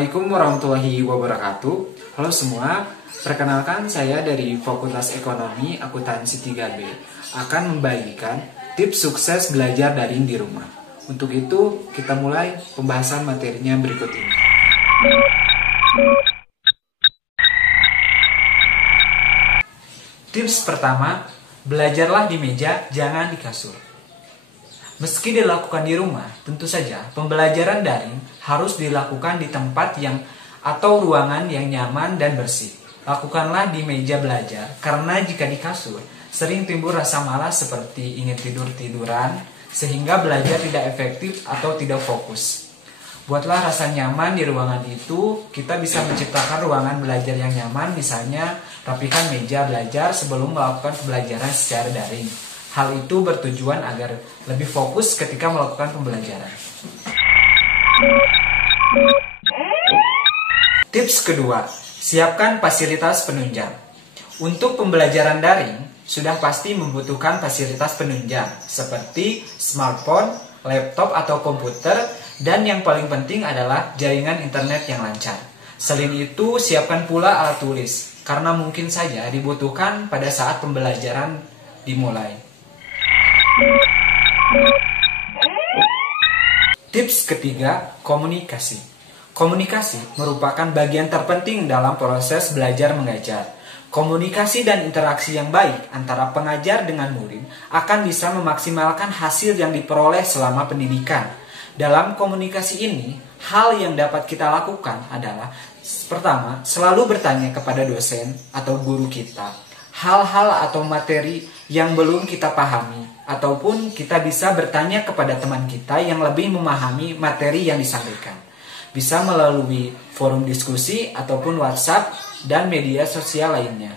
Assalamualaikum warahmatullahi wabarakatuh. Halo semua, perkenalkan saya dari Fakultas Ekonomi Akuntansi 3B akan membagikan tips sukses belajar daring di rumah. Untuk itu, kita mulai pembahasan materinya berikut ini. Tips pertama, belajarlah di meja, jangan di kasur. Meski dilakukan di rumah, tentu saja pembelajaran daring harus dilakukan di tempat atau ruangan yang nyaman dan bersih. Lakukanlah di meja belajar, karena jika di kasur, sering timbul rasa malas seperti ingin tidur-tiduran, sehingga belajar tidak efektif atau tidak fokus. Buatlah rasa nyaman di ruangan itu, kita bisa menciptakan ruangan belajar yang nyaman, misalnya rapikan meja belajar sebelum melakukan pembelajaran secara daring. Hal itu bertujuan agar lebih fokus ketika melakukan pembelajaran. Tips kedua, siapkan fasilitas penunjang. Untuk pembelajaran daring, sudah pasti membutuhkan fasilitas penunjang seperti smartphone, laptop atau komputer, dan yang paling penting adalah jaringan internet yang lancar. Selain itu, siapkan pula alat tulis, karena mungkin saja dibutuhkan pada saat pembelajaran dimulai. Tips ketiga, komunikasi. Komunikasi merupakan bagian terpenting dalam proses belajar mengajar. Komunikasi dan interaksi yang baik antara pengajar dengan murid akan bisa memaksimalkan hasil yang diperoleh selama pendidikan. Dalam komunikasi ini, hal yang dapat kita lakukan adalah pertama, selalu bertanya kepada dosen atau guru kita hal-hal atau materi yang belum kita pahami, ataupun kita bisa bertanya kepada teman kita yang lebih memahami materi yang disampaikan. Bisa melalui forum diskusi ataupun WhatsApp dan media sosial lainnya.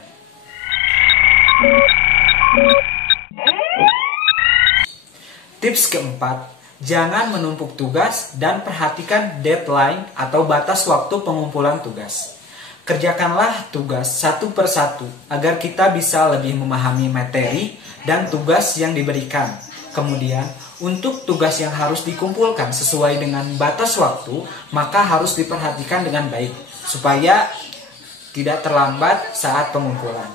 Tips keempat, jangan menumpuk tugas dan perhatikan deadline atau batas waktu pengumpulan tugas. Kerjakanlah tugas satu persatu agar kita bisa lebih memahami materi dan tugas yang diberikan. Kemudian, untuk tugas yang harus dikumpulkan sesuai dengan batas waktu, maka harus diperhatikan dengan baik, supaya tidak terlambat saat pengumpulan.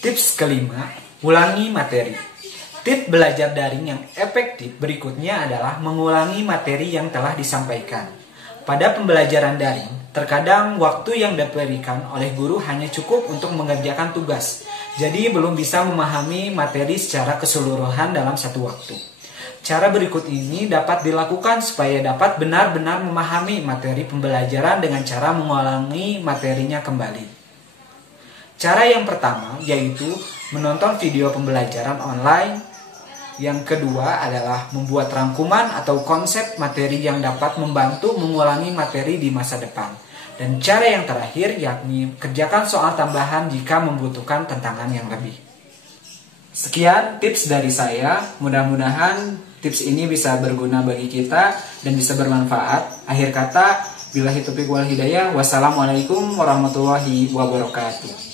Tips kelima, ulangi materi. Tips belajar daring yang efektif berikutnya adalah mengulangi materi yang telah disampaikan. Pada pembelajaran daring, terkadang waktu yang diberikan oleh guru hanya cukup untuk mengerjakan tugas. Jadi belum bisa memahami materi secara keseluruhan dalam satu waktu. Cara berikut ini dapat dilakukan supaya dapat benar-benar memahami materi pembelajaran dengan cara mengulangi materinya kembali. Cara yang pertama yaitu menonton video pembelajaran online. Yang kedua adalah membuat rangkuman atau konsep materi yang dapat membantu mengulangi materi di masa depan. Dan cara yang terakhir yakni kerjakan soal tambahan jika membutuhkan tantangan yang lebih. Sekian tips dari saya, mudah-mudahan tips ini bisa berguna bagi kita dan bisa bermanfaat. Akhir kata, billahi taufiq wal hidayah, wassalamualaikum warahmatullahi wabarakatuh.